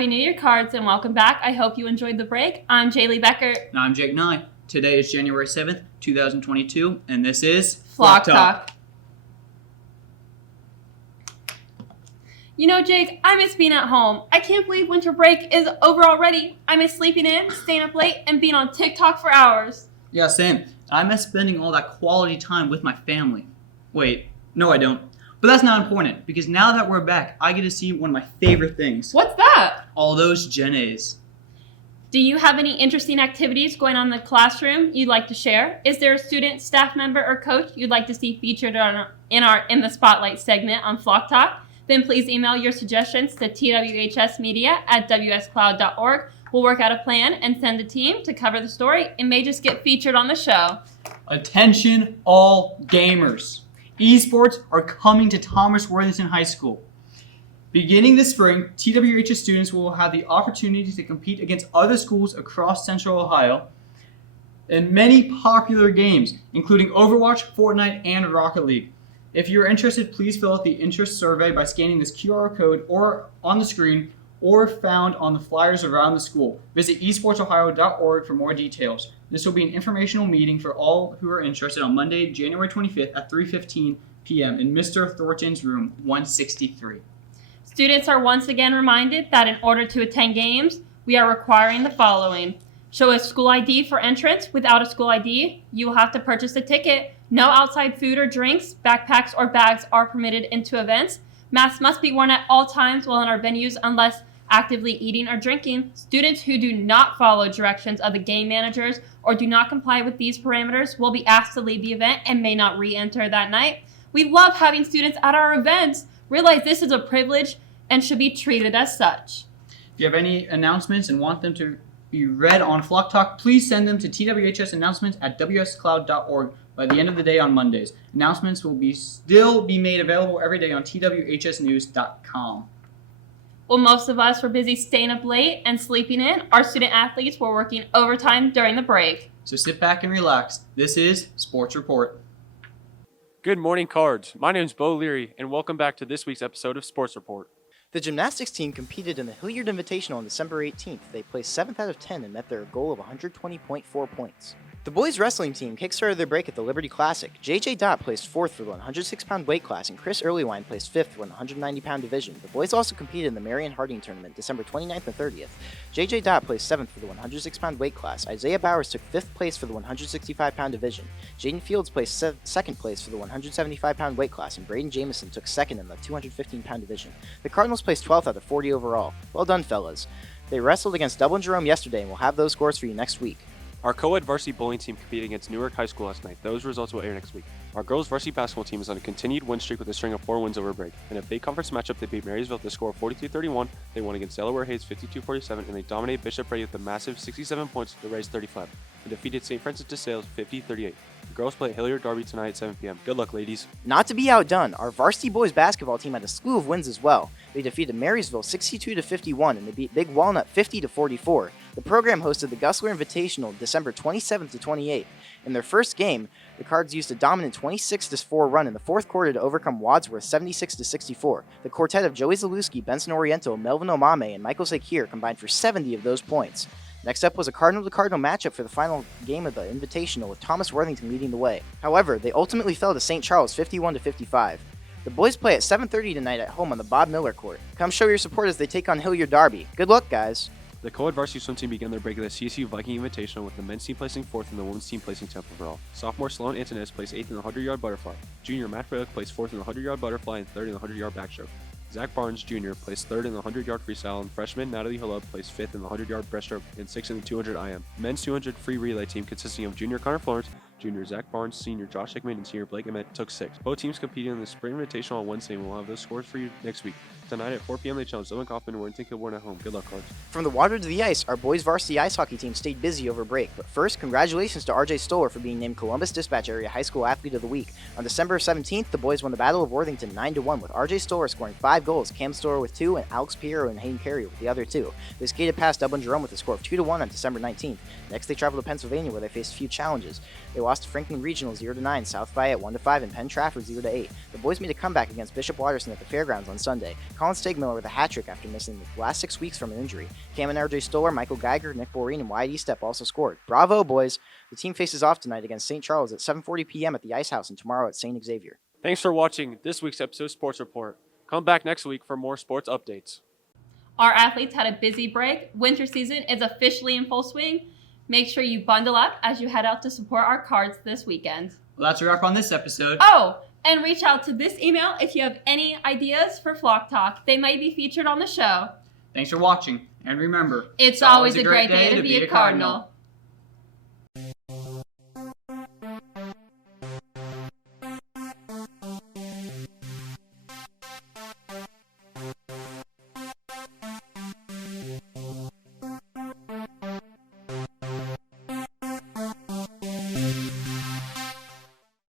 Happy New Year, Cards, and welcome back. I hope you enjoyed the break. I'm Jaylee Becker. And I'm Jake Nye. Today is January 7th, 2022, and this is Flock Talk. You know, Jake, I miss being at home. I can't believe winter break is over already. I miss sleeping in, staying up late, and being on TikTok for hours. Yeah, same. I miss spending all that quality time with my family. Wait, no I don't. But that's not important, because now that we're back, I get to see one of my favorite things. What's that? All those Gen A's. Do you have any interesting activities going on in the classroom you'd like to share? Is there a student, staff member, or coach you'd like to see featured in the Spotlight segment on Flock Talk? Then please email your suggestions to twhsmedia@wscloud.org. We'll work out a plan and send a team to cover the story. It may just get featured on the show. Attention all gamers. Esports are coming to Thomas Worthington High School. Beginning this spring, TWHS students will have the opportunity to compete against other schools across Central Ohio in many popular games, including Overwatch, Fortnite, and Rocket League. If you're interested, please fill out the interest survey by scanning this QR code or on the screen or found on the flyers around the school. Visit esportsohio.org for more details. This will be an informational meeting for all who are interested on Monday, January 25th at 3:15 p.m. in Mr. Thornton's room 163. Students are once again reminded that in order to attend games, we are requiring the following. Show a school ID for entrance. Without a school ID, you will have to purchase a ticket. No outside food or drinks, backpacks, or bags are permitted into events. Masks must be worn at all times while in our venues unless actively eating or drinking. Students who do not follow directions of the game managers or do not comply with these parameters will be asked to leave the event and may not re-enter that night. We love having students at our events. Realize this is a privilege and should be treated as such. If you have any announcements and want them to be read on Flock Talk, please send them to twhsannouncements@wscloud.org by the end of the day on Mondays. Announcements will still be made available every day on twhsnews.com. Well, most of us were busy staying up late and sleeping in. Our student athletes were working overtime during the break. So sit back and relax. This is Sports Report. Good morning, Cards. My name is Bo Leary, and welcome back to this week's episode of Sports Report. The gymnastics team competed in the Hilliard Invitational on December 18th. They placed 7th out of 10 and met their goal of 120.4 points. The boys wrestling team kickstarted their break at the Liberty Classic. JJ Dot placed 4th for the 106-pound weight class, and Chris Earlywine placed 5th for the 190-pound division. The boys also competed in the Marion Harding Tournament December 29th and 30th. JJ Dot placed 7th for the 106-pound weight class. Isaiah Bowers took 5th place for the 165-pound division. Jaden Fields placed 2nd place for the 175-pound weight class, and Braden Jamison took 2nd in the 215-pound division. The Cardinals placed 12th out of 40 overall. Well done, fellas. They wrestled against Dublin Jerome yesterday, and we'll have those scores for you next week. Our co-ed varsity bowling team competed against Newark High School last night. Those results will air next week. Our girls varsity basketball team is on a continued win streak with a string of 4 wins over break. In a big conference matchup, they beat Marysville with a score of 42-31, they won against Delaware Hayes 52-47, and they dominated Bishop Ray with a massive 67 points to raise 35, and defeated St. Francis de Sales 50-38. The girls play at Hilliard Derby tonight at 7 p.m. Good luck, ladies. Not to be outdone, our varsity boys basketball team had a slew of wins as well. They defeated Marysville 62-51, and they beat Big Walnut 50-44. The program hosted the Gusler Invitational December 27th to 28th. In their first game, the Cards used a dominant 26-4 run in the fourth quarter to overcome Wadsworth 76-64. The quartet of Joey Zalewski, Benson Oriental, Melvin Omame, and Michael Zakir combined for 70 of those points. Next up was a Cardinal-to-Cardinal matchup for the final game of the Invitational, with Thomas Worthington leading the way. However, they ultimately fell to St. Charles 51-55. The boys play at 7:30 tonight at home on the Bob Miller Court. Come show your support as they take on Hilliard Derby. Good luck, guys. The co-ed varsity swim team began their break at the CSU Viking Invitational, with the men's team placing 4th and the women's team placing 10th overall. Sophomore Sloan Antonis placed 8th in the 100-yard butterfly. Junior Matt Fralick placed 4th in the 100-yard butterfly and 3rd in the 100-yard backstroke. Zach Barnes, Jr. placed 3rd in the 100-yard freestyle, and freshman Natalie Hullab placed 5th in the 100-yard breaststroke and 6th in the 200 IM. Men's 200 free relay team consisting of junior Connor Florence, junior Zach Barnes, senior Josh Hickman, and senior Blake Emmett took 6th. Both teams competing in the Spring Invitational on Wednesday, and we'll have those scores for you next week. Tonight at 4 p.m. they challenge Owen Kaufman and Worthington Kilbourne at home. Good luck, Cards. From the water to the ice, our boys varsity ice hockey team stayed busy over break. But first, congratulations to RJ Stoller for being named Columbus Dispatch Area High School Athlete of the Week. On December 17th, the boys won the Battle of Worthington 9-1, with RJ Stoller scoring 5 goals, Cam Stoller with 2, and Alex Piero and Hayden Carey with the other 2. They skated past Dublin Jerome with a score of 2-1 on December 19th. Next, they traveled to Pennsylvania, where they faced a few challenges. They lost to Franklin Regional 0-9, South Fayette 1-5, and Penn Trafford 0-8. The boys made a comeback against Bishop Watterson at the fairgrounds on Sunday. Colin Stegmiller with a hat trick after missing the last 6 weeks from an injury. Cam and RJ Stoller, Michael Geiger, Nick Boreen, and Wyatt Estep also scored. Bravo, boys! The team faces off tonight against St. Charles at 7:40 p.m. at the Ice House and tomorrow at St. Xavier. Thanks for watching this week's episode of Sports Report. Come back next week for more sports updates. Our athletes had a busy break. Winter season is officially in full swing. Make sure you bundle up as you head out to support our Cards this weekend. Well, that's a wrap on this episode. Oh, and reach out to this email if you have any ideas for Flock Talk. They might be featured on the show. Thanks for watching, and remember, It's always a great day to be a Cardinal.